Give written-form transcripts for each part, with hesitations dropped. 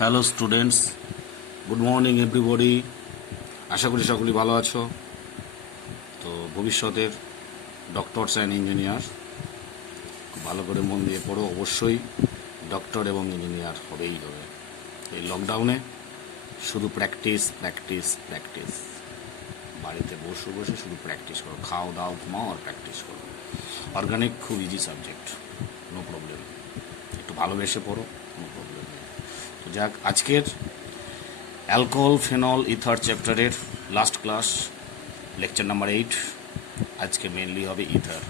Hello students, good morning everybody. আশা করি সকলেই ভালো আছো। তো ভবিষ্যতের ডক্টরস অ্যান্ড ইঞ্জিনিয়ার ভালো করে মন দিয়ে পড়ো, অবশ্যই ডক্টর এবং ইঞ্জিনিয়ার হবেই হবে। এই লকডাউনে শুধু প্র্যাকটিস প্র্যাকটিস প্র্যাকটিস, বাড়িতে বসে বসে শুধু প্র্যাকটিস করো, খাও দাও ঘুমাও আর প্র্যাকটিস করো। অর্গানিক খুব ইজি সাবজেক্ট, নো প্রবলেম, একটু ভালোবেসে পড়ো, নো প্রবলেম। তো যাক, আজকের অ্যালকোহল ফেনল ইথার চ্যাপ্টারের লাস্ট ক্লাস, লেকচার নাম্বার 8। আজকে মেনলি হবে ইথার।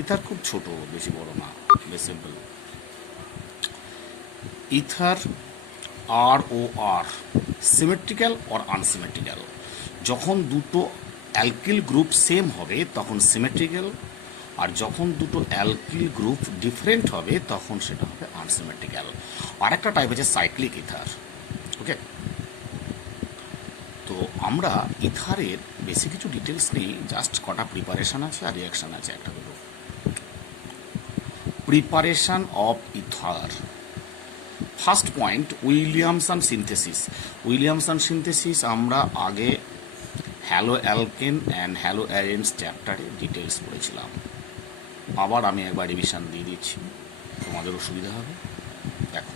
ইথার খুব ছোট, বেশি বড় না, বেশ simple. Ether R O R symmetrical or unsymmetrical. যখন দুটো অ্যালকিল গ্রুপ সেম হবে তখন সিমেট্রিক্যাল, আর যখন দুটো অ্যালকিল গ্রুপ ডিফারেন্ট হবে তখন সেটা হবে আনসিমেট্রিক্যাল। আর একটা টাইপ আছে সাইক্লিক ইথার। ওকে, তো আমরা ইথারের বেশি কিছু ডিটেলস নেই, জাস্ট কটা প্রিপারেশন আছে আর রিয়াকশান আছে একটা দুটো। Preparation of ether, first point Williamson synthesis. Williamson synthesis আমরা আগে হ্যালো অ্যালকেন অ্যান্ড হ্যালো অ্যারেন্স চ্যাপ্টারে ডিটেলস পড়েছিলাম। আবার আমি একবার রিভিশন দিয়ে দিচ্ছি, তোমাদেরও সুবিধা হবে। দেখো,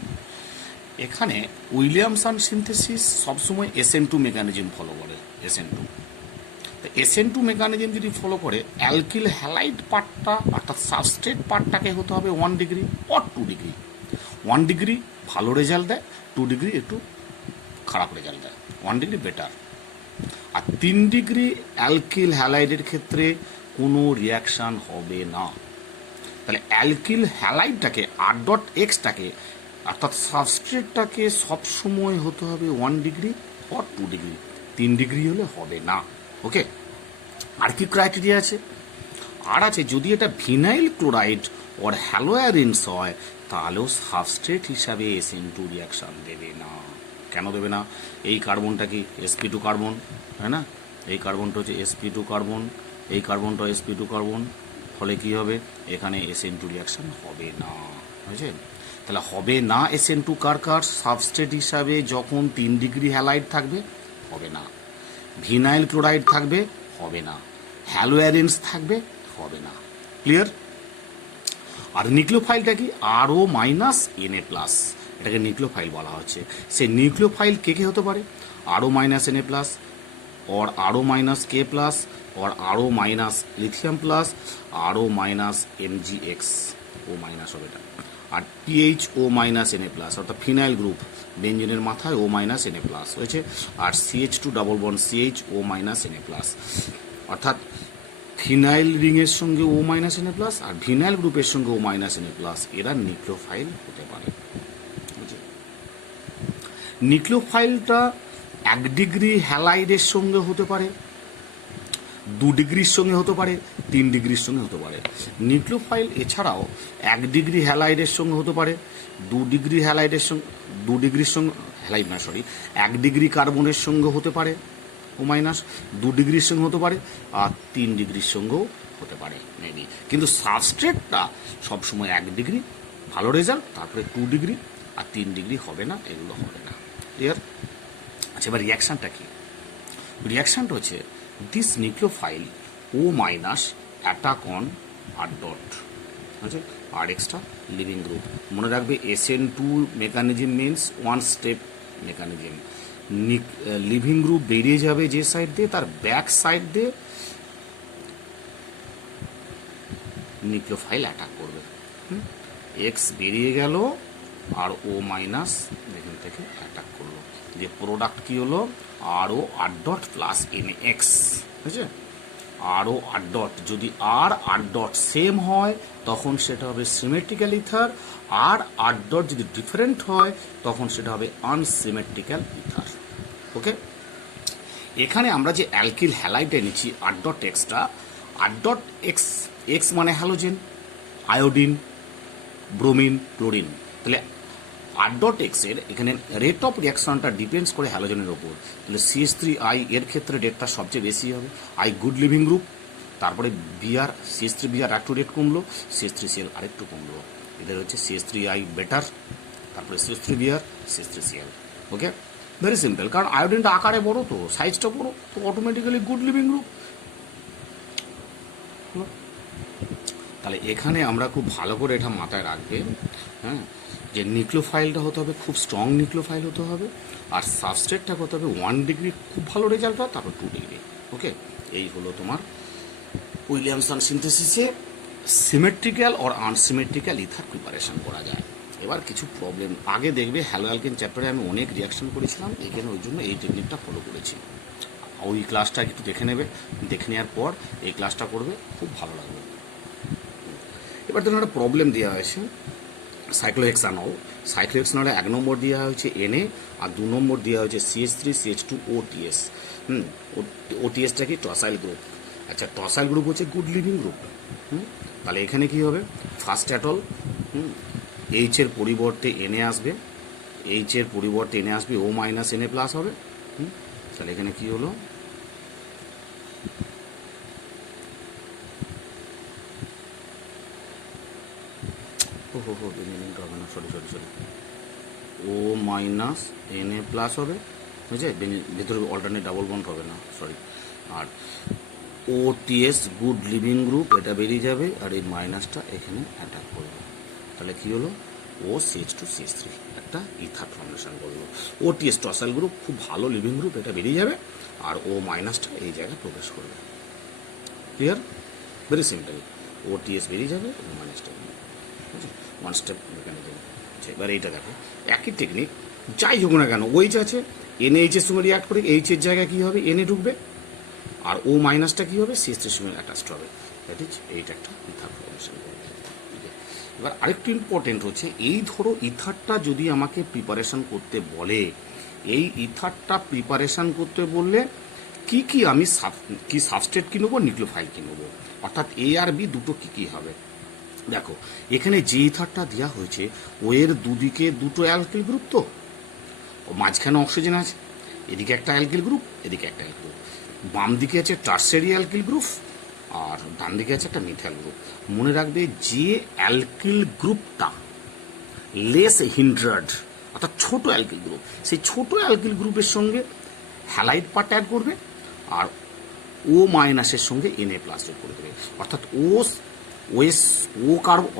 এখানে উইলিয়ামসন সিনথেসিস সবসময় SN2 মেকানিজম ফলো করে। SN2, তো SN2 মেকানিজম যদি ফলো করে, অ্যালকিল হ্যালাইড পার্টটা অর্থাৎ সাবস্ট্রেট পার্টটাকে হতে হবে 1 ডিগ্রি অর 2 ডিগ্রি। 1 ডিগ্রি ভালো রেজাল্ট দেয়, 2 ডিগ্রি একটু খারাপ রেজাল্ট দেয়, 1 ডিগ্রি বেটার। আর 3 ডিগ্রি অ্যালকিল হ্যালাইডের ক্ষেত্রে কোনো রিয়াকশান হবে না। তাহলে অ্যালকিল হ্যালাইডটাকে R.X-টাকে অর্থাৎ সাবস্ট্রেটটাকে সবসময় হতে হবে 1 ডিগ্রি অর 2 ডিগ্রি, 3 ডিগ্রি হলে হবে না। ওকে, আর কি ক্রাইটেরিয়া আছে? আর আছে, যদি এটা ভিনাইল ক্লোরাইড ওর হ্যালোয়ারিনস হয় তাহলেও সাবস্ট্রেট হিসাবে SN2 রিয়াকশান দেবে না। কেন দেবে না? এই কার্বনটা কি sp2 কার্বন, তাই না? এই কার্বনটা হচ্ছে sp2 কার্বন, এই কার্বনটা sp2 কার্বন, ফলে কি হবে? এখানে SN2 রিয়াকশান হবে না। বুঝছে? তাহলে হবে না SN2 কার কার সাবস্ট্রেট হিসাবে যখন 3 ডিগ্রি হ্যালাইড থাকবে, হবে না। ভিনাইল ক্লোরাইড থাকবে, হবে না। হ্যালোয়ারিনস থাকবে, হবে না। ক্লিয়ার? আর নিউক্লিওফাইলটা কি? RO মাইনাস Na প্লাস, এটাকে নিউক্লিওফাইল বলা হচ্ছে। সেই নিউক্লিওফাইল কে কে হতে পারে? RO মাইনাস Na প্লাস, और RO माइनस K प्लस, और RO minus lithium plus, RO minus MgX ও মাইনাস হবে এটা। আর PHO মাইনাস Na প্লাস অর্থাৎ ফিনাইল গ্রুপ, বেঞ্জিনের মাথায় O মাইনাস Na প্লাস হয়েছে। আর CH2 double bond CHO minus Na plus, অর্থাৎ phenyl রিংয়ের সঙ্গে O মাইনাস Na প্লাস আর vinyl গ্রুপের সঙ্গে O মাইনাস Na প্লাস, এরা নিউক্লিওফাইল হতে পারে। নিউক্লিওফাইলটা 1 ডিগ্রি হ্যালাইডের সঙ্গে হতে পারে, 2 ডিগ্রির সঙ্গে হতে পারে, 3 ডিগ্রির সঙ্গে হতে পারে। নিউক্লিওফাইল এছাড়াও 1 ডিগ্রি হ্যালাইডের সঙ্গে হতে পারে, 2 ডিগ্রি হ্যালাইডের সঙ্গে, 2 ডিগ্রির সঙ্গে হ্যালাইড না সরি 1 ডিগ্রি কার্বনের সঙ্গে হতে পারে O মাইনাস, 2 ডিগ্রির সঙ্গে হতে পারে, আর 3 ডিগ্রির সঙ্গেও হতে পারে মেবি। কিন্তু সাবস্ট্রেটটা সবসময় 1 ডিগ্রি ভালো রেজাল্ট, তারপরে 2 ডিগ্রি আর 3 ডিগ্রি হবে না, এগুলো হবে না। ক্লিয়ার? আচ্ছা, এবার রিয়াকশানটা কি? রিয়াকশানটা হচ্ছে this nucleophile O minus attack on R dot, আচ্ছা, আর এক্সট্রা লিভিং গ্রুপ। মনে রাখবে SN2 mechanism means 1 step mechanism. Leaving group বেরিয়ে যাবে যে সাইড দিয়ে, তার ব্যাক সাইড দিয়ে নিউক্লিওফাইল অ্যাটাক করবে। এক্স বেরিয়ে গেল আর O মাইনাস এখান থেকে অ্যাটাক করলো, যে প্রোডাক্ট কি হলো? RO R dot plus NX, বুঝছে? RO আর ডট, যদি আর ডট সেম হয় তখন সেটা হবে সিমেট্রিক্যাল ইথার, আর ডট যদি ডিফারেন্ট হয় তখন সেটা হবে আনসিমেট্রিক্যাল ইথার। ওকে, এখানে আমরা যে অ্যালকিল হ্যালাইডে নিচ্ছি R.X-টা, R.X, এক্স মানে হ্যালোজেন, আয়োডিন, ব্রোমিন, ক্লোরিন। তাহলে R.X এর এখানে রেট অফ রিয়াকশনটা ডিপেন্ডস করে হ্যালোজেনের ওপর। তাহলে CH3I এর ক্ষেত্রে রেটটা সবচেয়ে বেশি হবে। I গুড লিভিং গ্রুপ, তারপরে Br, CH3Br একটু রেট কমলো, CH3Cl আরেকটু কমলো। এদের হচ্ছে CH3I বেটার, তারপরে CH3Br, CH3Cl। ওকে, ভেরি সিম্পল, কারণ আয়োডিনটা আকারে বড়, তো সাইজটা বড়, তো অটোমেটিক্যালি গুড লিভিং গ্রুপ। তাহলে এখানে আমরা খুব ভালো করে এটা মাথায় রাখবে, হ্যাঁ, যে নিউক্লিওফাইলটা হতে হবে খুব স্ট্রং নিউক্লিওফাইল হতে হবে, আর সাবস্ট্রেটটা হতে হবে 1 ডিগ্রি খুব ভালো রেজাল্ট হয়, তারপর 2 ডিগ্রি। ওকে, এই হলো তোমার উইলিয়ামসন সিনথেসিসে সিমেট্রিক্যাল আর আনসিমেট্রিক্যাল ইথার প্রিপারেশন করা যায়। এবার কিছু প্রবলেম আগে দেখবে, হ্যালো অ্যালকেন চ্যাপ্টারে আমি অনেক রিয়াকশন করেছিলাম, এখানে ওই জন্য এই টেকনিকটা ফলো করেছি। ওই ক্লাসটা একটু দেখে নেবে, দেখে নেওয়ার পর এই ক্লাসটা করবে, খুব ভালো লাগবে। এবার ধরুন একটা প্রবলেম দেওয়া হয়েছে সাইক্লোহেক্সানল। সাইক্লোহেক্সানলে 1 নম্বর দেওয়া হয়েছে Na, আর 2 নম্বর দেওয়া হয়েছে CH3 CH2 OTS। OTSটা কি? টসাইল গ্রুপ। আচ্ছা, টসাইল গ্রুপ হচ্ছে গুড লিভিং গ্রুপ। তাহলে এখানে কি হবে? ফার্স্ট অ্যাটল, এইচ এর পরিবর্তে Na আসবে, এইচ এর পরিবর্তে Na আসবে, O মাইনাস Na প্লাস হবে। তাহলে এখানে কি হলো? সরি, ও মাইনাস Na প্লাস হবে, বুঝছে? ভেতরে অল্টারনেট ডাবল বন্ড হবে না, সরি। আর OTS গুড লিভিং গ্রুপ, এটা বেরিয়ে যাবে, আর এই মাইনাসটা এখানে অ্যাটাক করবে। তাহলে কি হলো? OCH2CH3 একটা ইথার ফর্মেশন করলো। OTS টসাইল গ্রুপ খুব ভালো লিভিং গ্রুপ, এটা বেরিয়ে যাবে, আর ও মাইনাসটা এই জায়গায় প্রবেশ করবে। ক্লিয়ার? Very simple. OTS বেরিয়ে যাবে, ও মাইনাসটা ওয়ান স্টেপ মেকানিজম। এবার এইটা দেখো, একই টেকনিক, যাই হোক না কেন, ওইচ আছে, NH এর সঙ্গে রিয়াক্ট করে এইচ এর জায়গায় কী হবে? Na ঢুকবে, আর ও মাইনাসটা কী হবে? CH3 এর সঙ্গে অ্যাটাচড হবে। দ্যাট ইজ এইটা একটা ইথার ফর্মেশন। এবার আরেকটু ইম্পর্টেন্ট হচ্ছে, এই ধরো ইথারটা যদি আমাকে প্রিপারেশন করতে বলে, এই ইথারটা প্রিপারেশন করতে বললে কি কি আমি কি সাবস্ট্রেট কিনবো, নিউক্লিওফাইল কিনবো, অর্থাৎ A আর B দুটো কি কি হবে। দেখো, এখানে যে ইথারটা দেওয়া হয়েছে, ও এর দুদিকে দুটো অ্যালকিল গ্রুপ, তো মাঝখানে অক্সিজেন আছে, এদিকে একটা অ্যালকিল গ্রুপ, এদিকে একটা অ্যালকিল গ্রুপ, বাম দিকে আছে টার্সিয়ারি অ্যালকিল গ্রুপ, আর ডান দিকে আছে একটা মিথাইল গ্রুপ। মনে রাখবে, যে অ্যালকিল গ্রুপটা লেস হিন্ড্রাড, অর্থাৎ ছোট অ্যালকিল গ্রুপ, সেই ছোট অ্যালকিল গ্রুপের সঙ্গে হ্যালাইড পার্ট অ্যাড করবে, আর ও মাইনাসের সঙ্গে Na প্লাস যোগ করে দেবে। অর্থাৎ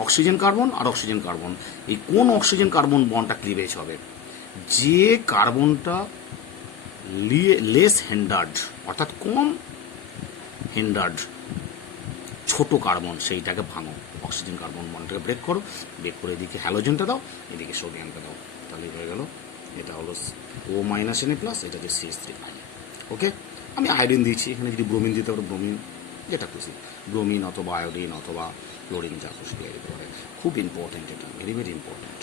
অক্সিজেন কার্বন আর অক্সিজেন কার্বন, এই কোন অক্সিজেন কার্বন বন্ডটা ক্লিভেজ হবে? যে কার্বনটা লেস হিন্ডার্ড, অর্থাৎ কম হিন্ডার্ড, ছোট কার্বন, সেইটাকে ভাঙো, অক্সিজেন কার্বন বন্ডটাকে ব্রেক করো, ব্রেক করে এদিকে হ্যালোজেনটা দাও, এদিকে সোডিয়ামটা দাও, তাহলে হয়ে গেল। এটা হলো ও মাইনাস Na প্লাস, এটা যে CH3I। ওকে, আমি আয়োডিন দিয়েছি, এখানে যদি ব্রোমিন দিতে পারো ব্রোমিন, যেটা খুশি, ব্রোমিন অথবা আয়োডিন অথবা ক্লোরিন, যা খুশি দিয়ে দিতে পারে। খুব ইম্পর্টেন্ট, এটা very very important.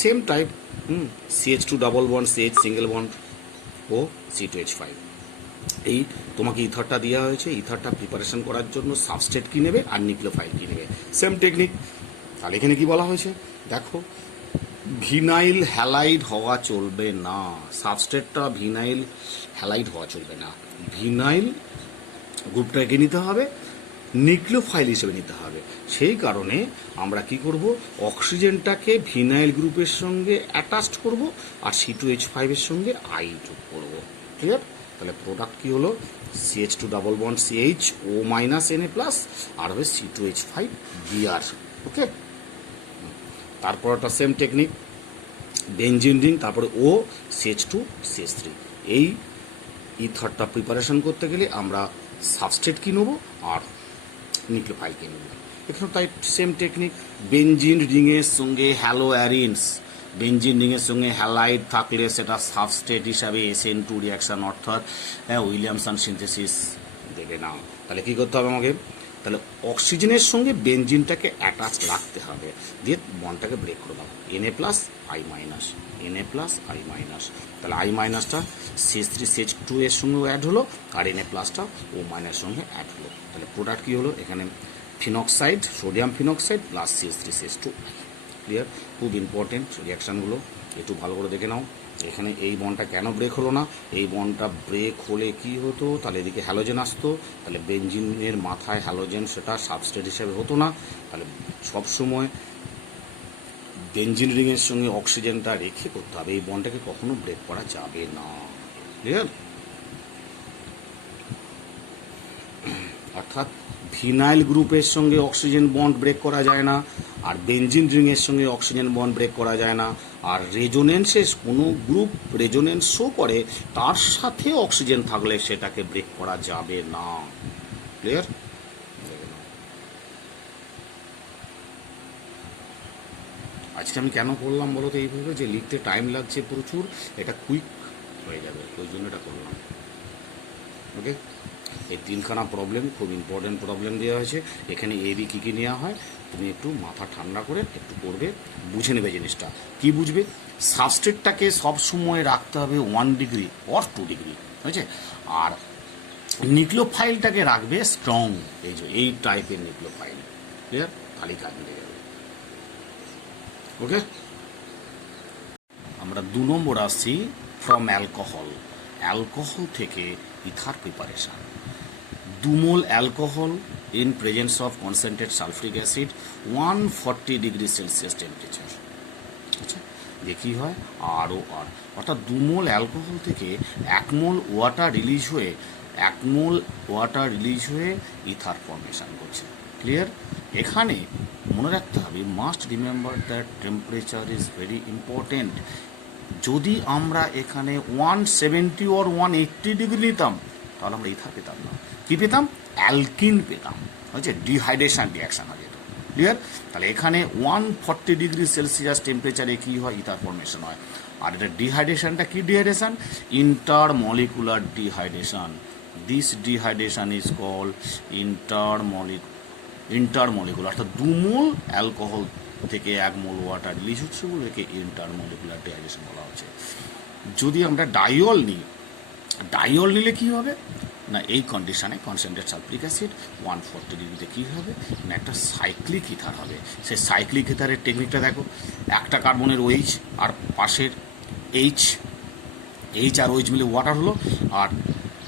Same type, CH2 double bond, CH single bond, ও C2H5। এই তোমাকে ইথারটা দেওয়া হয়েছে, ইথারটা প্রিপারেশন করার জন্য সাবস্ট্রেট কী নেবে আর নিউক্লিওফাইল কী নেবে, সেম টেকনিক। তাহলে এখানে কি বলা হয়েছে? দেখো, ভিনাইল হ্যালাইড হওয়া চলবে না, সাবস্ট্রেটটা ভিনাইল হ্যালাইড হওয়া চলবে না, ভিনাইল গ্রুপটাকে নিতে হবে, নিউক্লিওফাইল হিসেবে নিতে হবে। সেই কারণে আমরা কি করব? অক্সিজেনটাকে ভিনাইল গ্রুপের সঙ্গে অ্যাটাচড করব, আর C2H5 এর সঙ্গে I যোগ করব। ক্লিয়ার? তাহলে প্রোডাক্ট কি হলো? CH2 double bond CH, O minus Na plus, আর হবে C2H5 Br। ওকে, তারপর একটা সেম টেকনিক, বেঞ্জিন রিং, তারপরে ও CH2CH3। এই ইথারটা প্রিপারেশন করতে গেলে আমরা সাবস্ট্রেট কি নেবো আর নিউক্লিওফাইল কি নেবো। এখানে তাই সেম টেকনিক, বেঞ্জিন রিংয়ের সঙ্গে হ্যালো অ্যারিনস, বেঞ্জিন রিংয়ের সঙ্গে হ্যালাইড থাকলে সেটা সাবস্ট্রেট হিসাবে SN2 রিয়াকশান, অর্থাৎ উইলিয়ামসন সিনথেসিস দেবে না। তাহলে কী করতে হবে আমাকে? তাহলে অক্সিজেনের সঙ্গে বেঞ্জিনটাকে অ্যাটাচ রাখতে হবে, দিয়ে বন্ডটাকে ব্রেক করে দাও, Na plus I minus, Na plus I minus. তাহলে I মাইনাসটা CH3CH2 এর সঙ্গেও অ্যাড হলো, আর Na প্লাসটা ও মাইনাসের সঙ্গে অ্যাড হলো। তাহলে প্রোডাক্ট কী হলো? এখানে ফিনক্সাইড, সোডিয়াম ফিনক্সাইড প্লাস CH3CH2। ক্লিয়ার? খুব ইম্পর্টেন্ট রিয়াকশানগুলো, একটু ভালো করে দেখে নাও। এখানে এই বন্ডটা কেন ব্রেক হলো না? এই বন্ডটা ব্রেক হলে কি হতো? তাহলে এদিকে হ্যালোজেন আসতো, তাহলে বেঞ্জিনের মাথায় হ্যালোজেন, সেটা সাবস্ট্রেট হিসেবে হতো না। তাহলে সবসময় বেঞ্জিন রিংয়ের সঙ্গে অক্সিজেনটা রেখে করতে হবে, এই বন্ডটাকে কখনো ব্রেক করা যাবে না। ক্লিয়ার? অর্থাৎ ভিনাইল গ্রুপের সঙ্গে অক্সিজেন বন্ড ব্রেক করা যায় না, আর বেঞ্জিন রিংয়ের সঙ্গে অক্সিজেন বন্ড ব্রেক করা যায় না। আর রেজোনেন্সে কোনো গ্রুপ রেজোনেন্স শো করে, তার সাথে অক্সিজেন থাকলে সেটাকে ব্রেক করা যাবে না। ক্লিয়ার? আজকে আমি কেন করলাম বলো তো এইভাবে, যে লিখতে টাইম লাগছে প্রচুর, এটা কুইক হয়ে যাবে, ওই জন্য এটা করলাম। ওকে, এই তিনখানা প্রবলেম খুব ইম্পর্টেন্ট প্রবলেম দেওয়া হয়েছে। এখানে এ বি কী কী নেওয়া হয়, তুমি একটু মাথা ঠান্ডা করে একটু করবে, বুঝে নেবে জিনিসটা। কি বুঝবে? সাবস্ট্রেটটাকে সবসময় রাখতে হবে 1 ডিগ্রি অর 2 ডিগ্রি, হয়েছে? আর নিউক্লিওফাইলটাকে রাখবে স্ট্রং, এই টাইপের নিউক্লিওফাইল। ক্লিয়ার? খালি কাজ মিলে যাবে। ওকে, আমরা 2 নম্বর আসছি, ফ্রম অ্যালকোহল। অ্যালকোহল থেকে ether preparation. 2 mole alcohol in presence of concentrate sulphuric acid 140 degree Celsius temperature. আচ্ছা, যে কী হয়, আরও আর, অর্থাৎ 2 মোল অ্যালকোহল থেকে 1 মোল ওয়াটার রিলিজ হয়ে ইথার ফর্মেশন করছে। ক্লিয়ার? এখানে মনে রাখতে হবে, must remember that temperature is very important. যদি আমরা এখানে 170 or 180 ডিগ্রি নিতাম, তাহলে আমরা ইথার পেতাম না। কী পেতাম? অ্যালকিন পেতাম, হয়েছে? ডিহাইড্রেশন রিয়াকশান হয় যেটা। ক্লিয়ার? তাহলে এখানে 140 ডিগ্রি সেলসিয়াস টেম্পারেচারে কী হয়? ইথার ফর্মেশন হয়। আর এটা ডিহাইড্রেশনটা কী dehydration? Intermolecular dehydration. This dehydration is called intermolecular. অর্থাৎ 2 মোল অ্যালকোহল থেকে 1 মোল ওয়াটার রিলিজ হচ্ছে বলে একে ইন্টারমলিকুলার ডিহাইড্রেশন বলা হচ্ছে। যদি আমরা ডাইল নিলে কী হবে না, এই কন্ডিশনে কনসেন্ট্রেট সালফ্রিক অ্যাসিড 140 ডিগ্রিতে কী হবে না, একটা সাইক্লিক ইথার হবে। সেই সাইক্লিক ইথারের টেকনিকটা দেখো, একটা কার্বনের OH আর পাশের এইচ আর OH মিলে ওয়াটার হলো, আর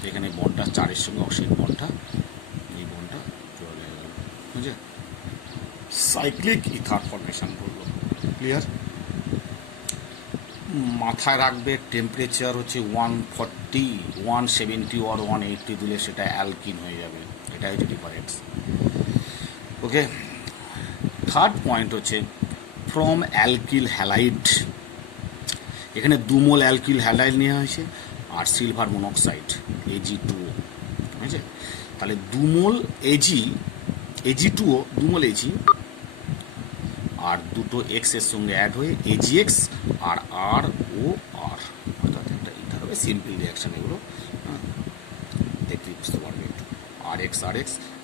এখানে বন্ডটা 4-এর সঙ্গে অক্সিজেন বন্ডটা, এই বন্ডটা চলে গেল, বুঝে? সাইক্লিক ইথার ফর্মেশন করলো। ক্লিয়ার? মাথায় রাখবে, টেম্পারেচার হচ্ছে 140, 170 or 180 দিলে সেটা অ্যালকিন হয়ে যাবে। এটা হচ্ছে ডিফারেন্স। ওকে, থার্ড পয়েন্ট হচ্ছে ফ্রম অ্যালকিল হ্যালাইড। এখানে 2 মোল অ্যালকিল হ্যালাইড নেওয়া হয়েছে আর সিলভার মনোক্সাইড Ag2O, ঠিক আছে? তাহলে 2 মোল Ag2O, 2 মোল Ag আর দুটো X এর সঙ্গে অ্যাড হয়ে AgX আর ROR, অর্থাৎ একটা ইথার হবে। সিম্পল রিয়াকশান এগুলো, হ্যাঁ, দেখতেই বুঝতে পারবে একটু। RX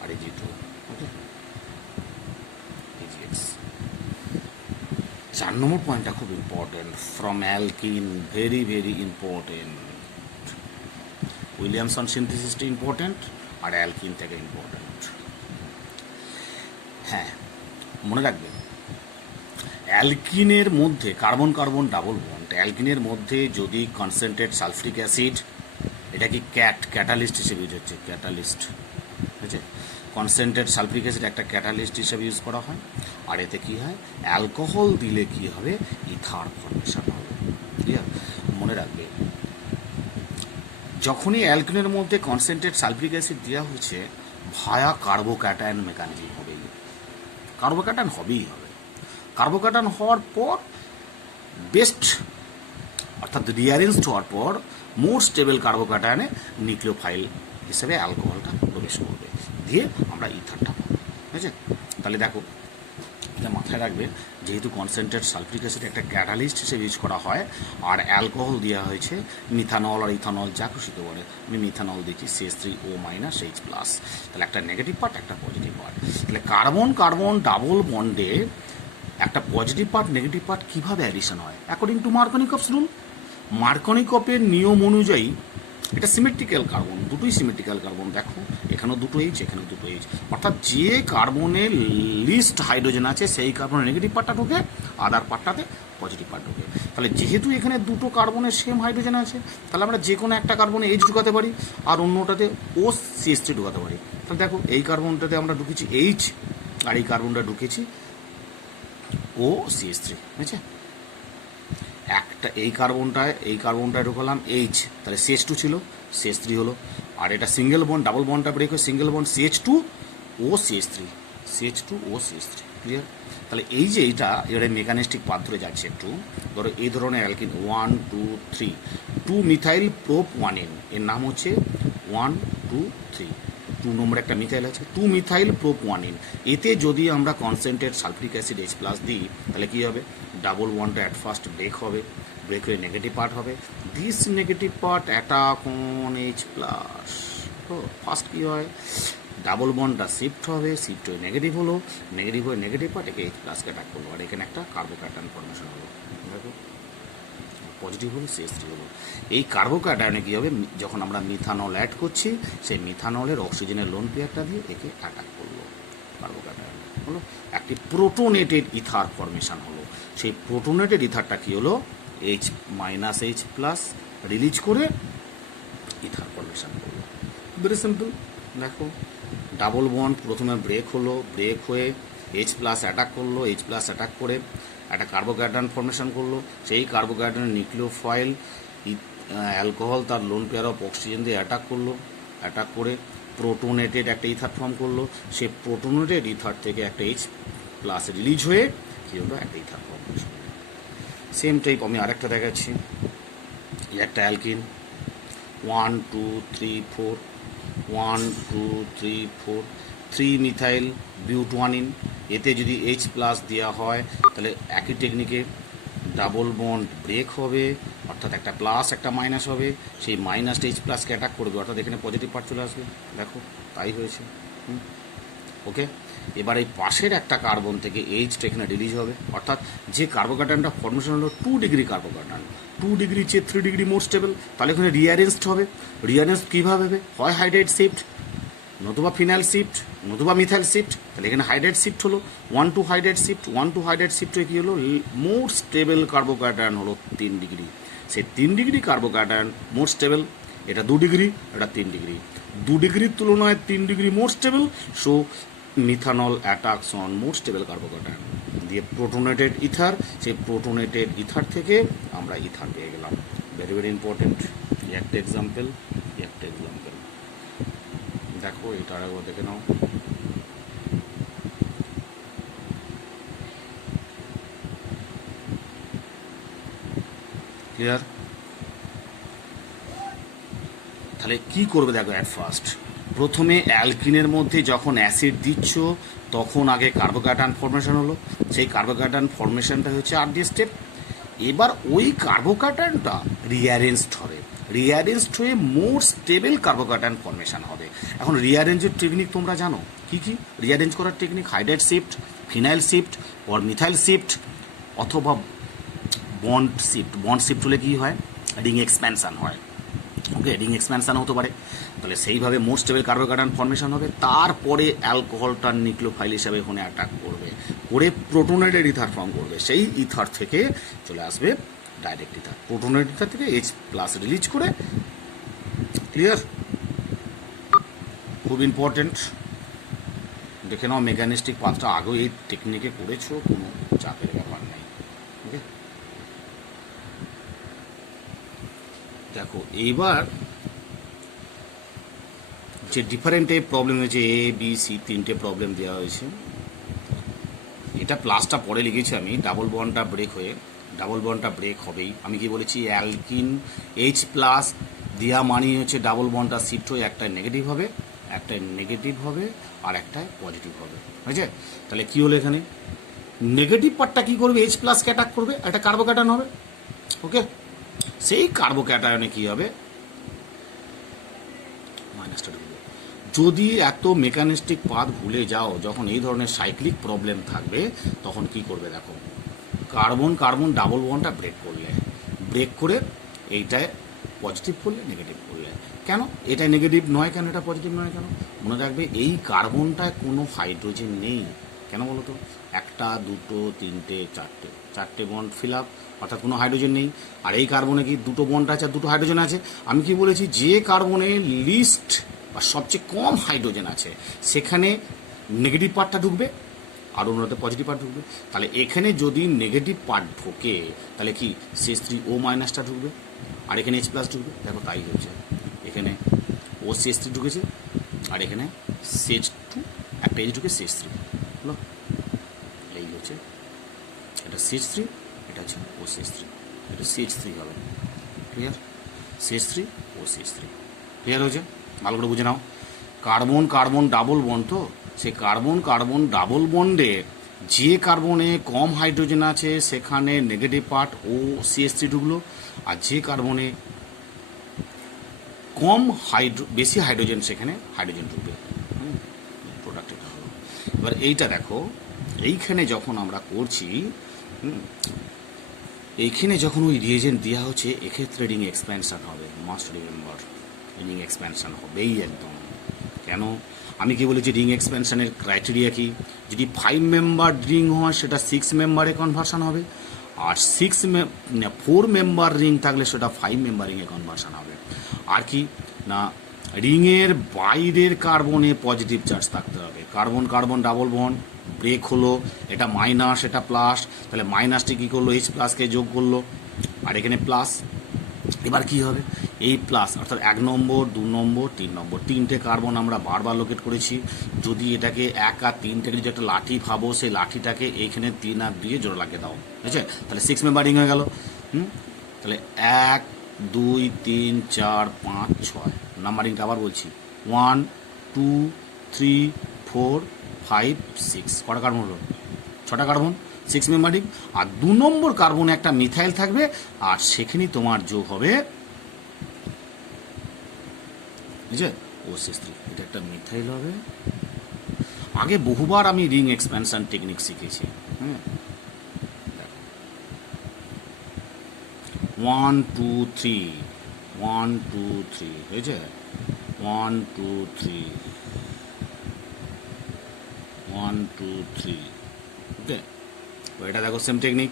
আর Ag2O, ওকে, AgX। 4 নম্বর পয়েন্টটা খুব important, from alkene, very very important. Williamson সিনথেসিসটা ইম্পর্টেন্ট আর অ্যালকিন থেকে ইম্পর্টেন্ট। হ্যাঁ, মনে রাখবেন, অ্যালকিনের মধ্যে কার্বন কার্বন ডাবল বন্ড, অ্যালকিনের মধ্যে যদি কনসেন্ট্রেট সালফ্রিক অ্যাসিড, এটা কি ক্যাটালিস্ট হিসেবে ইউজ হচ্ছে, ক্যাটালিস্ট, ঠিক আছে? কনসেন্ট্রেট সালফ্রিক অ্যাসিড একটা ক্যাটালিস্ট হিসেবে ইউজ করা হয়। আর এতে কী হয়, অ্যালকোহল দিলে কী হবে, ইথার ফর্মেশন হবে। ক্লিয়ার? মনে রাখবে, যখনই অ্যালকিনের মধ্যে কনসেন্ট্রেট সালফ্রিক অ্যাসিড দেওয়া হচ্ছে, ভায়া কার্বোক্যাটায়ন মেকানিজম হবেই, কার্বোক্যাটায়ন হবেই হবে। কার্বোক্যাটায়ন হওয়ার পর বেস্ট, অর্থাৎ রিঅ্যারেঞ্জড হওয়ার পর মোর স্টেবল কার্বোক্যাটায়নে নিউক্লিওফাইল হিসেবে অ্যালকোহলটা প্রবেশ করবে, দিয়ে আমরা ইথারটা পাবো। ঠিক আছে? তাহলে দেখো, এটা মাথায় রাখবে, যেহেতু কনসেন্ট্রেট সালফ্রিক অ্যাসিড একটা ক্যাটালিস্ট হিসেবে ইউজ করা হয়, আর অ্যালকোহল দেওয়া হয়েছে মিথানল আর ইথানল, যা খুশিতে বলে। আমি মিথানল দিচ্ছি CH3O-H+, তাহলে একটা নেগেটিভ পার্ট, একটা পজিটিভ পার্ট। তাহলে কার্বন কার্বন ডাবল বন্ডে একটা পজিটিভ পার্ট নেগেটিভ পার্ট কীভাবে অ্যাডিশন হয়, অ্যাকর্ডিং টু মার্কনিকভস রুল। মার্কনিকভের নিয়ম অনুযায়ী এটা সিমেট্রিক্যাল কার্বন, দুটোই সিমেট্রিক্যাল কার্বন। দেখো, এখানেও দুটো H, এখানেও দুটো H, অর্থাৎ যে কার্বনের লিস্ট হাইড্রোজেন আছে সেই কার্বনের নেগেটিভ পার্টটা ঢোকে, আদার পার্টটাতে পজিটিভ পার্ট ঢোকে। তাহলে যেহেতু এখানে দুটো কার্বনের সেম হাইড্রোজেন আছে, তাহলে আমরা যে কোনো একটা কার্বনে H ঢুকাতে পারি আর অন্যটাতে OCH3 ঢুকাতে পারি। তাহলে দেখো, এই কার্বনটাতে আমরা ঢুকেছি H আর এই কার্বনটা ঢুকেছি ও CH3, বুঝছে? একটা এই কার্বনটায় ঢোকালাম এইচ, তাহলে CH2 ছিল, CH3 হলো। আর এটা সিঙ্গেল বন্ড, ডাবল বন্ডটা ব্রেক হয়ে সিঙ্গেল বন্ড CH2 ও CH3, ক্লিয়ার? তাহলে এই যে এর মেকানিস্টিক পাথ ধরে যাচ্ছে একটু, ধরো এই ধরনের অ্যালকিন 1 2 3, 2 মিথাইল প্রোপ 1N, এর নাম হচ্ছে 1 2 3, 2 নম্বর একটা মিথাইল আছে, 2 মিথাইল প্রোপ 1N। এতে যদি আমরা কনসেন্ট্রেট সালফিক অ্যাসিড H+ দিই, তাহলে কী হবে? ডাবল বন্ডটা অ্যাট ফার্স্ট ব্রেক হবে, ব্রেক হয়ে নেগেটিভ পার্ট হবে, this negative part attack on H+। তো ফার্স্ট কী হয়? ডাবল বন্ডটা শিফট হবে, শিফট হয়ে নেগেটিভ হলো, নেগেটিভ হয়ে নেগেটিভ পার্ট একে H+ অ্যাটাক করলো, আর এখানে একটা কার্বোক্যাটায়ন ফর্মেশন হলো, দেখো পজিটিভ হলো, CH3 হলো। এই কার্বোক্যাটায়নে কী হবে? যখন আমরা মিথানল অ্যাড করছি, সেই মিথানলের অক্সিজেনের লোন পেয়ারটা দিয়ে একে অ্যাটাক করলো, কার্বোক্যাটায়ন হলো। একটি প্রোটোনেটেড ইথার ফর্মেশন হলো। সেই প্রোটোনেটেড ইথারটা কী হলো? H- H+ রিলিজ করে ইথার ফর্মেশন করলো। Very simple. দেখো ডাবল বন্ড প্রথমে ব্রেক হলো, ব্রেক হয়ে H+ অ্যাটাক করলো, H+ অ্যাটাক করে একটা কার্বোক্যাটায়ন ফর্মেশন করলো। সেই কার্বোক্যাটায়নের নিউক্লিওফাইল অ্যালকোহল তার লোন পেয়ার অফ অক্সিজেন দিয়ে অ্যাটাক করলো, অ্যাটাক করে প্রোটোনেটেড একটা ইথার ফর্ম করলো। সেই প্রোটোনেটেড ইথার থেকে একটা H+ রিলিজ হয়ে কী হলো? একটা ইথার ফর্মেশন। সেম টাইপ আমি আরেকটা দেখাচ্ছি। একটা অ্যালকিন 1 2 3 4, 1 2 3 4, 3 মিথাইল বিউট 1N। এতে যদি H+ দেওয়া হয়, তাহলে একই টেকনিকে ডাবল বন্ড ব্রেক হবে, অর্থাৎ একটা প্লাস একটা মাইনাস হবে, সেই মাইনাসটা H+কে অ্যাটাক করবে, অর্থাৎ এখানে পজিটিভ পার্ট চলে আসবে। দেখো তাই হয়েছে। ওকে, এবার এই পাশের একটা কার্বন থেকে H এখানে রিলিজ হবে, অর্থাৎ যে কার্বোক্যাটায়নটা ফর্মেশন হলো 2 ডিগ্রি কার্বোক্যাটায়ন, 2 ডিগ্রি চেয়ে 3 ডিগ্রি মোর স্টেবল, তাহলে এখানে রিঅ্যারেঞ্জড হবে। রিঅ্যারেঞ্জ কীভাবে হবে? হয় হাইড্রাইড শিফট, নতুবা ফিনাইল শিফট, নতুবা মিথাইল শিফট। তাহলে এখানে হাইড্রাইড শিফট হলো, 1 two hydride shift, 1 two hydride shift হয়ে কী হলো? মোর স্টেবল কার্বোক্যাটায়ন হলো 3 ডিগ্রি। সেই 3 ডিগ্রি কার্বোক্যাটায়ন মোর স্টেবল, এটা 2 ডিগ্রি, এটা 3 ডিগ্রি। 2 ডিগ্রির তুলনায় 3 degree more stable, so methanol attacks on more stable carbocation দিয়ে প্রোটোনেটেড ইথার। সেই প্রোটোনেটেড ইথার থেকে আমরা ইথার পেয়ে গেলাম। Very very important. একটা এক্সাম্পল, দেখো এটা আরেকবার দেখে নাও। ক্লিয়ার? তাহলে কি করবে দেখো, অ্যাট ফার্স্ট প্রথমে অ্যালকিনের মধ্যে যখন অ্যাসিড দিচ্ছ, তখন আগে কার্বোক্যাটায়ন ফর্মেশন হলো। সেই কার্বোক্যাটায়ন ফর্মেশনটা হচ্ছে আর ডি স্টেপ। এবার ওই কার্বোক্যাটায়নটা রিঅ্যারেঞ্জড হবে, রিঅ্যারেঞ্জড হয়ে মোর স্টেবল কার্বোক্যাটায়ন ফর্মেশন হবে। এখন রিঅ্যারেঞ্জের টেকনিক তোমরা জানো কি কি? রিঅ্যারেঞ্জ করার technique hydride shift, phenyl shift, or methyl shift, অথবা বন্ড শিফট। বন্ড শিফট হলে কী হয়? রিং এক্সপ্যানশান হয়। ওকে, রিং এক্সপ্যানশান হতে পারে। তাহলে সেইভাবে মোর স্টেবল কার্বোক্যাটায়ন ফর্মেশন হবে। তারপরে অ্যালকোহলটার নিউক্লিওফাইল হিসাবে ওখানে অ্যাটাক করবে, করে প্রোটোনেটেড ইথার ফর্ম করবে। সেই ইথার থেকে চলে আসবে ডাইরেক্ট ইথার। প্রোটোনেটেড ইথার থেকে H+ রিলিজ করে। ক্লিয়ার? খুব ইম্পর্টেন্ট। দেখে নাও মেকানিস্টিক পাথটা আগেও এই টেকনিকে করেছো, কোনো চাপের ব্যাপার নেই। ওকে, দেখো এইবার যে ডিফারেন্ট টাইপ প্রবলেম হয়েছে, A B C 3টে প্রবলেম দেওয়া হয়েছে। এটা প্লাসটা পরে লিখেছি আমি, ডাবল বন্ডটা ব্রেক হয়ে, ডাবল বন্ডটা ব্রেক হবেই। আমি কি বলেছি? অ্যালকিন H+ দেওয়া মানেই হচ্ছে ডাবল বন্ডটা শিফট হয়ে একটাই নেগেটিভ হবে, একটাই নেগেটিভ হবে, আর একটাই পজিটিভ হবে। হয়েছে? তাহলে কী হলো এখানে? নেগেটিভ পার্টটা কী করবে? H+কে অ্যাটাক করবে, একটা কার্বোক্যাটায়ন হবে। ওকে, সেই কার্বোক্যাটায়নে কী হবে? মাইনাসটা ঢুকবে। যদি এত মেকানিস্টিক পাথ ভুলে যাও, যখন এই ধরনের সাইক্লিক প্রবলেম থাকবে, তখন কি করবে দেখো, কার্বন কার্বন ডাবল বন্ডটা ব্রেক করলে, ব্রেক করে এইটায় পজিটিভ করলে, নেগেটিভ করলে। কেন এটা নেগেটিভ নয়, কেন এটা পজিটিভ নয় কেন? মনে রাখবে, এই কার্বনটায় কোনো হাইড্রোজেন নেই। কেন বলো তো? একটা, দুটো, তিনটে, চারটে বন্ড ফিল আপ, অর্থাৎ কোনো হাইড্রোজেন নেই। আর এই কার্বনে কি দুটো বন্ড আছে আর দুটো হাইড্রোজেন আছে। আমি কি বলেছি? যে কার্বনে লিস্ট বা সবচেয়ে কম হাইড্রোজেন আছে, সেখানে নেগেটিভ পার্টটা ঢুকবে, আর অন্যতে পজিটিভ পার্ট ঢুকবে। তাহলে এখানে যদি নেগেটিভ পার্ট ঢোকে তাহলে কি CH3O মাইনাসটা ঢুকবে, আর এখানে H প্লাস ঢুকবে। দেখো তাই হচ্ছে, এখানে OCH3 ঢুকেছে, আর এখানে CH2 একটা H ঢুকে CH3 হলো। এই হচ্ছে এটা CH3, এটা হচ্ছে OCH3, এটা CH3 হবে। ক্লিয়ার? CH3 OCH3 ক্লিয়ার হয়েছে? ভালো করে বুঝে নাও। কার্বন কার্বন ডাবল বন্ড, তো সেই কার্বন কার্বন ডাবল বন্ডে যে কার্বনে কম হাইড্রোজেন আছে সেখানে নেগেটিভ পার্ট OCH3 ঢুকলো, আর যে কার্বনে বেশি হাইড্রোজেন সেখানে হাইড্রোজেন ঢুকবে। প্রোডাক্ট এটা হলো। এবার এইটা দেখো, এইখানে যখন আমরা করছি, এইখানে যখন ওই রিয়েজেন্ট দেওয়া হচ্ছে, এক্ষেত্রে রিং এক্সপ্যানশন হবে। মাস্ট রিমেম্বার, রিং এক্সপ্যানশন হবেই একদম। কেন? আমি কি বলেছি রিং এক্সপ্যানশনের ক্রাইটেরিয়া কি? যদি 5 মেম্বার রিং হয় সেটা 6 মেম্বারে কনভার্সন হবে, আর 4 মেম্বার রিং থাকলে সেটা 5 মেম্বার রিংয়ে কনভার্সন হবে। আর কি না, রিংয়ের বাইরের কার্বনে পজিটিভ চার্জ থাকতে হবে। Carbon carbon double bond break হলো, এটা মাইনাস এটা প্লাস, তাহলে মাইনাসটি কী করলো, H প্লাসকে যোগ করলো, আর এখানে প্লাস। এবার কি হবে, এই প্লাস অর্থাৎ 1 নম্বর 2 নম্বর 3 নম্বর, 3টে কার্বন আমরা বারবার লোকেট করেছি। যদি এটাকে 1 আর 3টাকে যদি একটা লাঠি ভাবো, সেই লাঠিটাকে এইখানে 3 আর 2 জোড়া লাগিয়ে দাও, বুঝছে? তাহলে 6 মেম্বার রিং হয়ে গেল। তাহলে 1 2 3 4 5 6 নাম্বারিংটা আবার বলছি, 1 2 3 4 5 6, কটা কার্বন হলো? 6টা কার্বন, 6 মেম্বার রিং। আর 2 নম্বর কার্বনে একটা মিথাইল থাকবে, আর সেখানেই তোমার যোগ হবে, বুঝছে, OCH3। এটা একটা মিথাইল হবে। আগে বহুবার আমি রিং এক্সপ্যানশন টেকনিক শিখেছি। 1 2 3 1 2 3 হয়েছে, 1 2 3 1 2 3, ওকে। এটা দেখো same technique,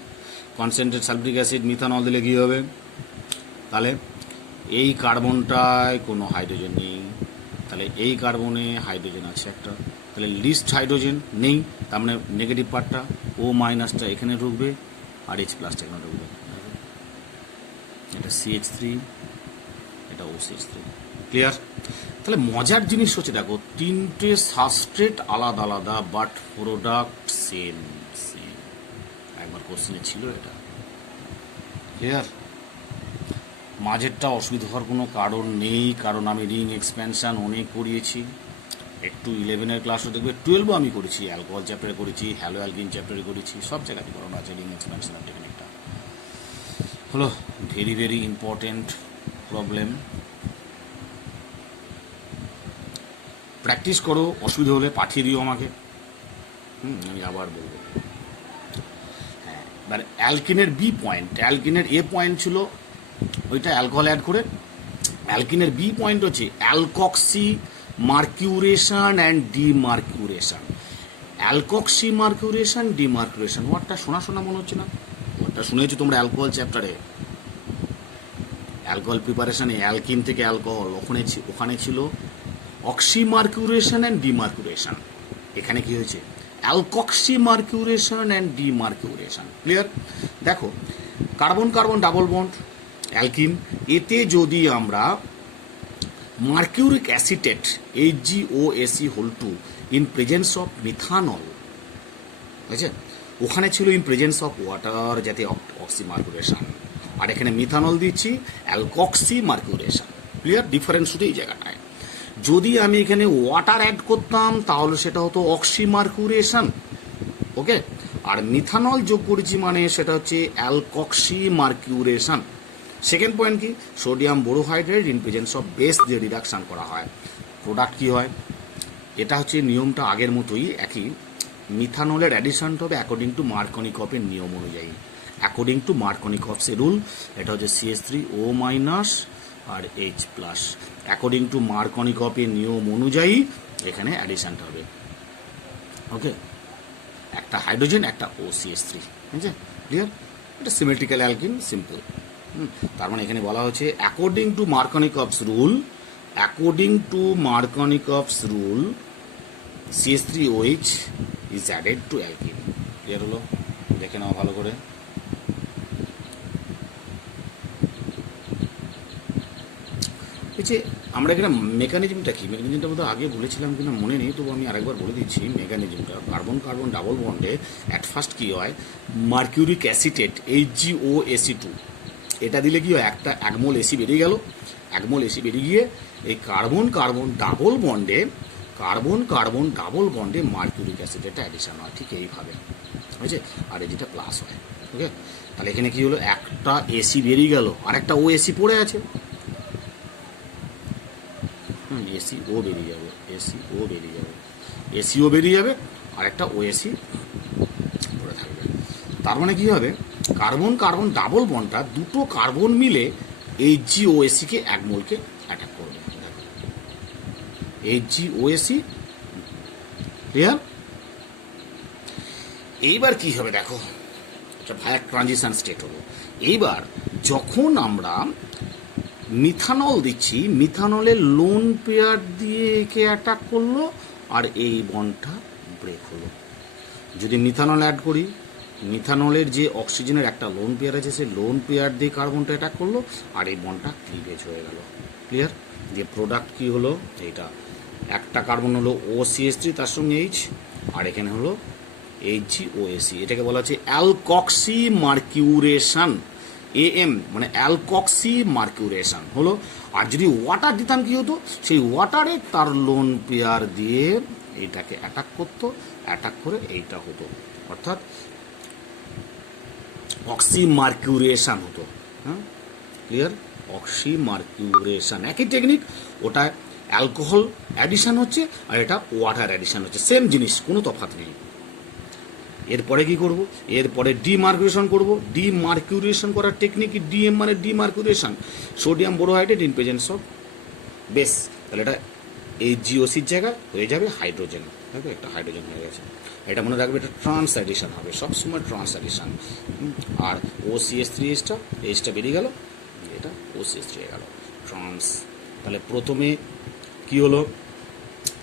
concentrate sulphuric acid methanol দিলে কী হবে, তাহলে এই কার্বনটায় কোনো হাইড্রোজেন নেই, তাহলে এই কার্বনে হাইড্রোজেন আছে একটা, তাহলে লিস্ট হাইড্রোজেন নেই, তার মানে নেগেটিভ পার্টটা O মাইনাসটা এখানে ঢুকবে, আর H প্লাসটা এখানে ঢুকবে। এটা CH3, এটা OCH3। ক্লিয়ার? তাহলে মজার জিনিস হচ্ছে দেখো, 3টে সাবস্ট্রেট আলাদা আলাদা, বাট প্রোডাক্ট সেম সেম। একবার কোশ্চেনে ছিল এটা। ক্লিয়ার? মাঝেরটা অসুবিধা হওয়ার কোনো কারণ নেই, কারণ আমি রিং এক্সপ্যানশন অনেক করিয়েছি। একটু 11-এর ক্লাসও দেখবে, 12ও আমি করেছি, অ্যালকোহল চ্যাপ্টারে করেছি, হ্যালো অ্যালকিন চ্যাপ্টারে করেছি, সব জায়গাতে করানো আছে রিং এক্সপ্যানশনের টেকনিকটা। হলো very very important problem. Practice করো, অসুবিধা হলে পাঠিয়ে দিও আমাকে, আমি আবার বলবো। হ্যাঁ, এবার অ্যালকিনের বি পয়েন্ট, অ্যালকিনের এ পয়েন্ট ছিল ওইটা অ্যালকোহল অ্যাড করে, অ্যালকিনের বি পয়েন্ট হচ্ছে অ্যালকক্সি মার্কিউরেশন অ্যান্ড ডিমার্কিউরেশন। অ্যালকক্সি মার্কিউরেশন ডিমার্কিউরেশন, ওয়ার্ডটা শোনা শোনা মনে হচ্ছে না? ওয়ার্ডটা শুনেছো তোমরা অ্যালকোহল চ্যাপ্টারে, অ্যালকোহল প্রিপারেশনে অ্যালকিন থেকে অ্যালকোহল, ওখানে ছিল অক্সি মার্কিউরেশন অ্যান্ড ডিমার্কিউরেশন। এখানে কি হয়েছে, অ্যালকক্সি মার্কিউরেশন অ্যান্ড ডিমার্কিউরেশন। ক্লিয়ার? দেখো, carbon carbon double bond alkyne, এতে যদি আমরা mercuric acetate HgOAc2 in presence of methanol, বুঝছে, ওখানে ছিল ইন প্রেজেন্স অফ ওয়াটার, যাতে অক্সি মার্কিউরেশন, আর এখানে মিথানল দিচ্ছি অ্যালকক্সি মার্কিউরেশন। ক্লিয়ার? ডিফারেন্স শুধু এই জায়গাটায়। যদি আমি এখানে ওয়াটার অ্যাড করতাম তাহলে সেটা হতো অক্সি মার্কিউরেশন, ওকে, আর মিথানল যোগ করেছি মানে সেটা হচ্ছে অ্যালকক্সি মার্কিউরেশন। সেকেন্ড পয়েন্ট কি, sodium borohydrate in presence of base দিয়ে রিডাকশান করা হয়, প্রোডাক্ট কী হয়, এটা হচ্ছে নিয়মটা আগের মতোই একই। মিথানলের অ্যাডিশনটা হবে অ্যাকর্ডিং টু মার্কনিকফের নিয়ম অনুযায়ী, অ্যাকর্ডিং টু মার্কনিকফস রুল। এটা হচ্ছে CH3O মাইনাস আর H প্লাস, অ্যাকর্ডিং টু মার্কনিকফের নিয়ম অনুযায়ী এখানে অ্যাডিশনটা হবে, ওকে। একটা হাইড্রোজেন একটা OCH3, ঠিক আছে? ক্লিয়ার? এটা সিমেট্রিক্যাল অ্যালকিন, সিম্পল। তার মানে এখানে বলা হচ্ছে according to Markovnikov's rule, according to Markovnikov's rule CH3OH is added to alkene. Clear হলো? দেখে নাও ভালো করে। এই যে আমরা এখানে মেকানিজমটা কি, মেকানিজমটা বোধহয় আগে বলেছিলাম কিনা মনে নেই, তবু আমি আরেকবার বলে দিচ্ছি মেকানিজমটা। কার্বন কার্বন ডাবল বন্ডে অ্যাট ফার্স্ট কী হয়, মার্কিউরিক অ্যাসিটেট HgOAc2 এটা দিলে কি হয়, একটা 1 মোল এসি বেরিয়ে গেল। 1 মোল এসি বেরিয়ে গিয়ে এই কার্বন কার্বন ডাবল বন্ডে মার্কিউরিক অ্যাসিডেটটা অ্যাডিশন হয় ঠিক এইভাবে, বুঝেছে? আর এই যেটা প্লাস হয়। ওকে, তাহলে এখানে কি হলো, একটা এসি বেরিয়ে গেল আর একটা ও এসি পড়ে আছে। এসিও বেরিয়ে যাবে, এসিও বেরিয়ে যাবে আর একটা ওএসি পড়ে থাকবে। তার মানে কি হবে, কার্বন কার্বন ডাবল বন্ডটা দুটো কার্বন মিলে HgOAc-কে 1 মোলকে অ্যাটাক করবে। HgOAc, clear? এইবার কি হবে দেখো, ভায়া ট্রানজিশন স্টেট হলো। এইবার যখন আমরা মিথানল দিচ্ছি, মিথানলের লোন পেয়ার দিয়ে একে অ্যাটাক করলো আর এই বন্ডটা ব্রেক হলো। যদি মিথানল অ্যাড করি, মিথানলের যে অক্সিজেনের একটা লোন পেয়ার আছে, সেই লোন পেয়ার দিয়ে কার্বনটা অ্যাটাক করলো আর এই বন্ডটা ক্লিভেজ হয়ে গেল। ক্লিয়ার? দিয়ে প্রোডাক্ট কি হলো, এইটা একটা কার্বন হলো OCH3 তার সঙ্গে H, আর এখানে হলো HgOAc। এটাকে বলা হচ্ছে অ্যালকক্সি মার্কিউরেশন। AM মানে অ্যালকক্সি মার্কিউরেশন হলো। আর যদি ওয়াটার দিতাম কি হতো, সেই ওয়াটারে তার লোন পেয়ার দিয়ে এইটাকে অ্যাটাক করতো, অ্যাটাক করে এইটা হতো, অর্থাৎ অক্সি মার্কিউরেশন হতো। হ্যাঁ, ক্লিয়ার? অক্সি মার্কিউরেশন একই টেকনিক, ওটা অ্যালকোহল অ্যাডিশন হচ্ছে আর এটা ওয়াটার অ্যাডিশন হচ্ছে, সেম জিনিস, কোনো তফাৎ নেই। এরপরে কি করব, এরপরে ডিমার্কিউরেশন করব। ডিমার্কিউরেশন করার টেকনিক ডিএম মানে demercuration, sodium borohydrate in presence of base. তাহলে এটা HgOCর জায়গায় হয়ে যাবে হাইড্রোজেন, দেখো একটা হাইড্রোজেন হয়ে গেছে। এটা মনে রাখবে, এটা ট্রান্স অ্যাডিশন হবে সবসময়, ট্রান্স অ্যাডিশন। আর OCH3Hটা এইচটা বেরিয়ে গেল, এটা OCH3 হয়ে গেল, ট্রান্স। তাহলে প্রথমে কি হলো,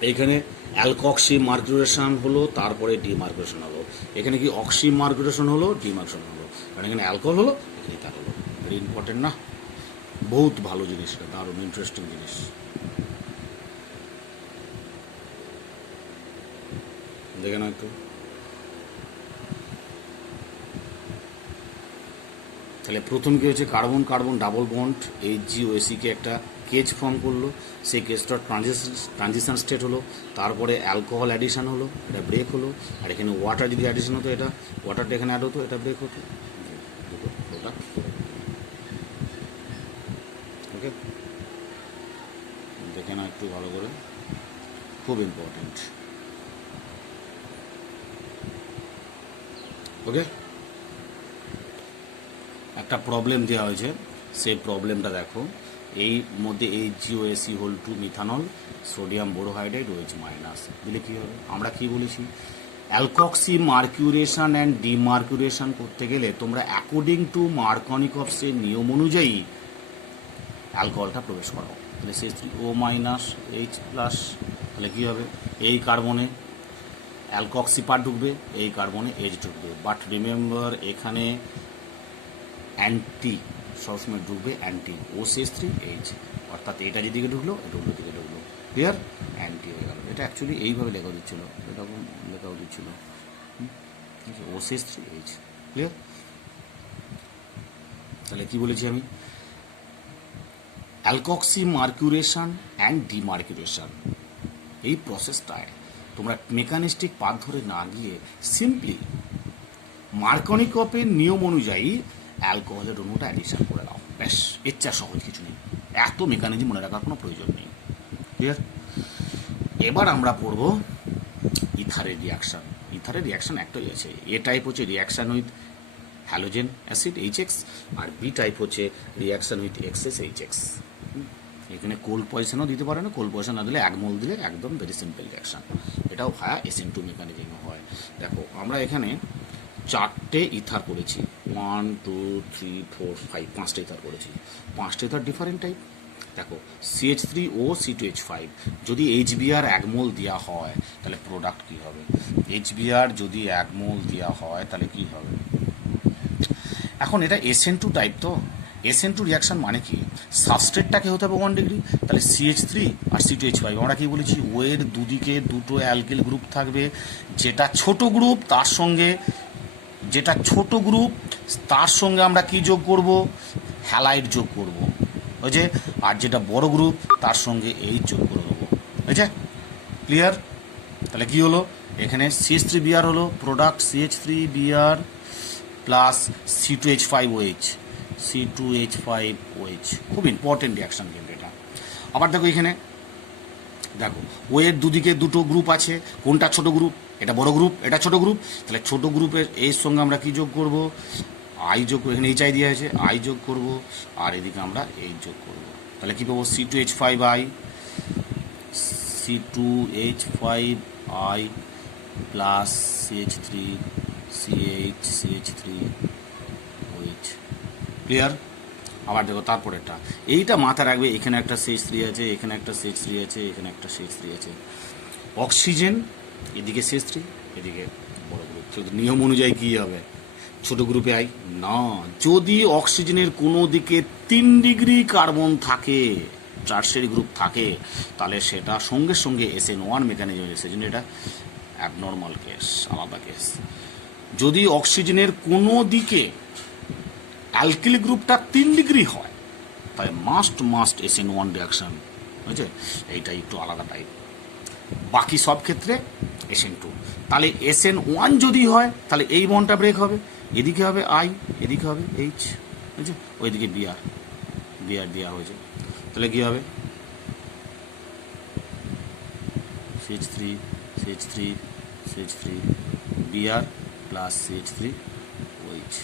এইখানে অ্যালকক্সি মার্কিউরেশন হলো, তারপরে ডিমার্কিউরেশন হলো। এখানে কি অক্সি মার্কিউরেশন হলো, ডিমার্কিউরেশন হলো, কারণ এখানে অ্যালকোহল হলো, এখানে ইথার হলো। ভেরি ইম্পর্টেন্ট না? বহুত ভালো জিনিস, দারুণ ইন্টারেস্টিং জিনিস। দেখে না একটু। তাহলে প্রথম কি হচ্ছে, কার্বন কার্বন ডাবল বন্ড HgOAc-কে একটা কেজ ফর্ম করলো, সেই কেজটা ট্রানজিশন স্টেট হলো। তারপরে অ্যালকোহল অ্যাডিশন হলো, এটা ব্রেক হলো। আর এখানে ওয়াটার যদি অ্যাডিশন হতো, এটা ওয়াটারটা এখানে অ্যাড হতো, এটা ব্রেক হতো। ওটা ওকে, দেখে না একটু ভালো করে, খুব ইম্পর্টেন্ট। ওকে, একটা প্রবলেম দেওয়া হয়েছে, সেই প্রবলেমটা দেখো। এই মধ্যে HgOAc methanol, sodium borohydrate OH minus দিলে কী হবে, আমরা কি বলেছি, অ্যালকক্সি মার্কিউরেশন অ্যান্ড ডিমার্কিউরেশন করতে গেলে তোমরা অ্যাকর্ডিং টু মার্কনিকভসের নিয়ম অনুযায়ী অ্যালকোহলটা প্রবেশ করো। তাহলে CH3O মাইনাস H প্লাস, তাহলে কী হবে, এই কার্বনে অ্যালকক্সি পার্ট ঢুকবে, এই কার্বনে H ঢুকবে। বাট রিমেম্বার, এখানে অ্যান্টি সবসময় ঢুকবে, অ্যান্টি OCH3H, অর্থাৎ এইটা যেদিকে ঢুকলো এটা অন্য দিকে ঢুকলো। ক্লিয়ার? অ্যান্টি হয়ে গেল। এটা অ্যাকচুয়ালি এইভাবে লেখা দিচ্ছিল, এরকম লেখাও দিচ্ছিল, OCH3H। ক্লিয়ার? তাহলে কি বলেছি আমি, অ্যালকক্সি মার্কিউরেশন অ্যান্ড ডিমার্কিউরেশন, এই প্রসেসটায় তোমরা মেকানিস্টিক পাথ ধরে না গিয়ে সিম্পলি মার্কনিকভের নিয়ম অনুযায়ী অ্যালকোহলের অণুটা অ্যাডিশন করে দাও, ব্যাস। এর চেয়ে সহজ কিছু নেই, এত মেকানিজম মনে রাখার কোনো প্রয়োজন নেই। ক্লিয়ার? এবার আমরা পড়ব ইথারের রিয়াকশান। ইথারের রিয়াকশান একটাই আছে, এ টাইপ হচ্ছে reaction with halogen acid HX, আর বি টাইপ হচ্ছে রিয়াকশান উইথ XS HX। এখানে কোল্ড পয়সনও দিতে পারে না, কোল্ড পয়সন না দিলে 1 মোল দিলে একদম ভেরি সিম্পল রিয়াকশান। এটাও ভায়া SN2 মেকানিজমে হয়। দেখো আমরা এখানে 4টে ইথার করেছি, 1 2 3 4 5, 5টা ইথার করেছি। 5টা ইথার ডিফারেন্ট টাইপ, দেখো CH3O C2H5 যদি HBr 1 মোল দেওয়া হয় তাহলে প্রোডাক্ট কি হবে? HBr যদি 1 মোল দেওয়া হয় তাহলে কি হবে? এখন এটা SN2 টাইপ, তো SN2 রিয়াকশন মানে কি, সাবস্ট্রেটটাকে হতে হবে 1 ডিগ্রি, তাহলে CH3 আর C2H5 আমরা কি বলেছি, ওয়ের দুদিকে দুটো অ্যালকিল গ্রুপ থাকবে, যেটা ছোট গ্রুপ তার সঙ্গে আমরা কি যোগ করব, হ্যালাইড যোগ করব, বুঝে, আর যেটা বড় গ্রুপ তার সঙ্গে এই যোগ করে দেবো, বুঝে, ক্লিয়ার? তাহলে কি হলো, এখানে CH3Br হলো প্রোডাক্ট CH3Br প্লাস C2H5OH, খুব ইম্পর্টেন্ট রিয়াকশান কিন্তু এটা। আবার দেখো এখানে দেখো ওয়ের দুদিকে দুটো গ্রুপ আছে, কোনটা ছোট গ্রুপ, এটা বড় গ্রুপ, এটা ছোট গ্রুপ, তাহলে ছোট গ্রুপের এর সঙ্গে আমরা কি যোগ করব, আই যোগ, এখানে HI দেওয়া আছে, আই যোগ করব, আর এদিকে আমরা এই যোগ করব, তাহলে কি পাবো, C2H5I প্লাস CH3OH, ক্লিয়ার? আবার দেখো তারপরেরটা, এইটা মাথায় রাখবে, এখানে একটা CH3 আছে, এখানে একটা CH3 আছে, এখানে একটা CH3 আছে, অক্সিজেন এদিকে CH3, এদিকে বড় গ্রুপ, নিয়ম অনুযায়ী কী হবে, ছোট গ্রুপে আই না, যদি অক্সিজেনের কোনো দিকে 3 ডিগ্রি কার্বন থাকে, টারশিয়ারি গ্রুপ থাকে, তাহলে সেটা সঙ্গে সঙ্গে SN1 মেকানিজম, সেজন্য এটা অ্যাবনর্মাল কেস, আলাদা কেস। যদি অক্সিজেনের কোনো দিকে অ্যালকিল গ্রুপটা 3 ডিগ্রি হয় তাহলে মাস্ট SN1 রিয়াকশন, বুঝছে, এইটা একটু আলাদা টাইপ, বাকি সব ক্ষেত্রে SN2। তাহলে SN1 যদি হয় তাহলে এই বন্ডটা ব্রেক হবে, এদিকে হবে I, এদিকে হবে H, বুঝছে, ওইদিকে Br দেওয়া হয়েছে, তাহলে কী হবে, CH3 Br প্লাস CH3OH,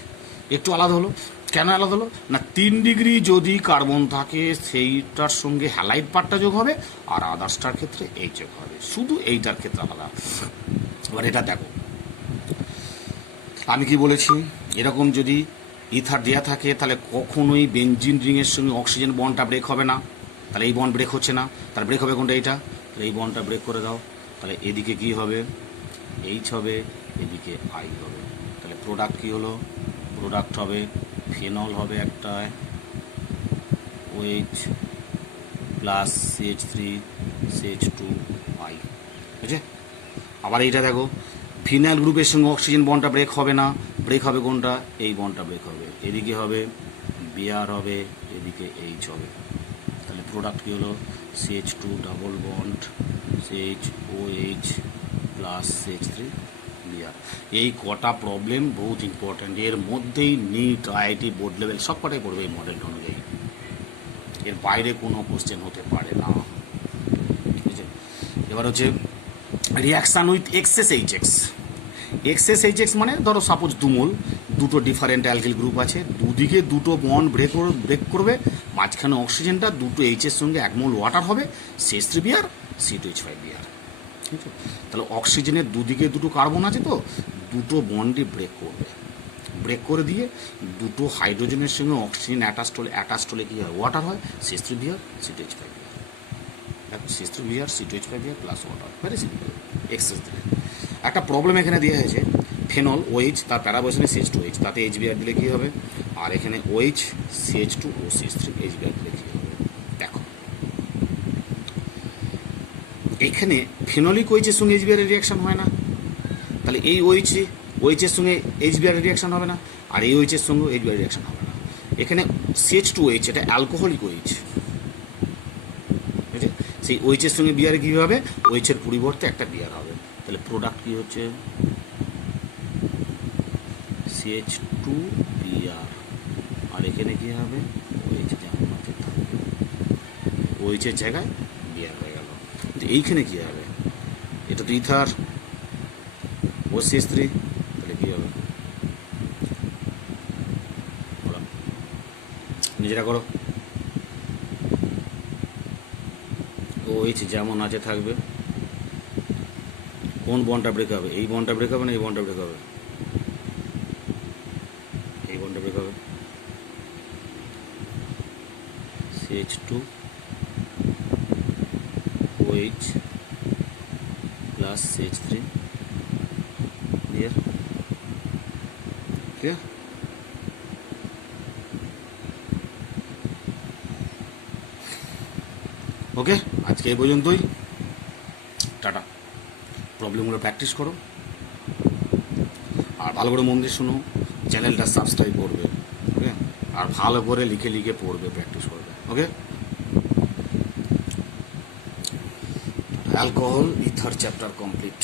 একটু আলাদা হলো, কেন আলাদা হলো না, 3 ডিগ্রি যদি কার্বন থাকে সেইটার সঙ্গে হ্যালাইড পার্টটা যোগ হবে, আর আদার্সটার ক্ষেত্রে এই যোগ হবে, শুধু এইটার ক্ষেত্রে আলাদা। এবার এটা দেখো, আমি কি বলেছি, এরকম যদি ইথার দেওয়া থাকে তাহলে কখনোই বেনজিন রিংয়ের সঙ্গে অক্সিজেন বন্ডটা ব্রেক হবে না, তাহলে এই বন্ড ব্রেক হচ্ছে না, তাহলে ব্রেক হবে কোনটা, এইটা, তাহলে এই বন্ডটা ব্রেক করে দাও, তাহলে এদিকে কি হবে, H হবে, এদিকে I হবে, তাহলে প্রোডাক্ট কি হলো, প্রোডাক্ট হবে ফেনল হবে একটা, OH প্লাস CH3CH2I, বুঝছে। আবার এইটা দেখো, ফিনাইল গ্রুপের সঙ্গে অক্সিজেন বন্ডটা ব্রেক হবে না, ব্রেক হবে কোনটা, এই বন্ডটা ব্রেক হবে, এদিকে হবে Br হবে, এদিকে H হবে, তাহলে প্রোডাক্ট কী হলো, CH2 double bond CHOH plus CH3Br। এই কটা প্রবলেম বহুত ইম্পর্ট্যান্ট, এর মধ্যেই নিট, IIT, বোর্ড লেভেল সব কটাই পড়বে এই মডেলটা অনুযায়ী, এর বাইরে কোনো কোশ্চেন হতে পারে না, ঠিক আছে। এবার হচ্ছে রিয়াকশান উইথ এক্সেস HX মানে ধরো সাপোজ দুটো ডিফারেন্ট অ্যালকিল গ্রুপ আছে, দুদিকে দুটো বন্ড ব্রেক করবে, মাঝখানে অক্সিজেনটা দুটো এইচের সঙ্গে 1 মোল ওয়াটার হবে, CH3Br C2H5Br, ঠিক আছে। তাহলে অক্সিজেনের দুদিকে দুটো কার্বন আছে, তো দুটো বন্ডই ব্রেক করে দিয়ে দুটো হাইড্রোজেনের সঙ্গে অক্সিজেন অ্যাটাচড হলে কী হয়, ওয়াটার হয়, CH3Br C2H5Br plus water, very simple, excess দিলে। একটা প্রবলেম এখানে দেওয়া হয়েছে, ফেনল OH তার প্যারাবসনে CH2H, তাতে HBr দিলে কী হবে, আর এখানে OH CH2O CH3 HBr দিলে কী হবে, দেখো এখানে ফেনলিক OH-এর সঙ্গে HBr এর রিয়াকশান হয় না, তাহলে এই OH-এর সঙ্গে HBr এর রিয়াকশান হবে না, আর এই OH-এর সঙ্গে HBr এর রিয়াকশান হবে না। এখানে CH2OH এটা অ্যালকোহলিক OH, ঠিক আছে, সেই OH-এর সঙ্গে Br কী হবে, OH-এর পরিবর্তে একটা Br হবে, তাহলে প্রোডাক্ট কী হচ্ছে, CH2Br, আর এখানে কী হবে, OH যেমন আছে থাকবে, OH-এর জায়গায় Br হয়ে গেল, কিন্তু এইখানে কী হবে, এটা তো ইথার OCH3, তাহলে কী হবে, নিজেরা করো, OH যেমন আছে থাকবে, কোন বন্ডটা ব্রেক হবে, এই বন্ডটা ব্রেক হবে না, এই বন্ডটা ব্রেক হবে, এই বন্ডটা ব্রেক হবে, CH2 OH plus CH3 here. Clear? ওকে, আজকে এই পর্যন্তই। টাটা। প্রবলেমগুলো প্র্যাকটিস করো আর ভালো করে মন দিয়ে শোনো, চ্যানেলটা সাবস্ক্রাইব করবে, ওকে, আর ভালো করে লিখে লিখে পড়বে, প্র্যাকটিস করবে, okay. Alcohol ether chapter complete.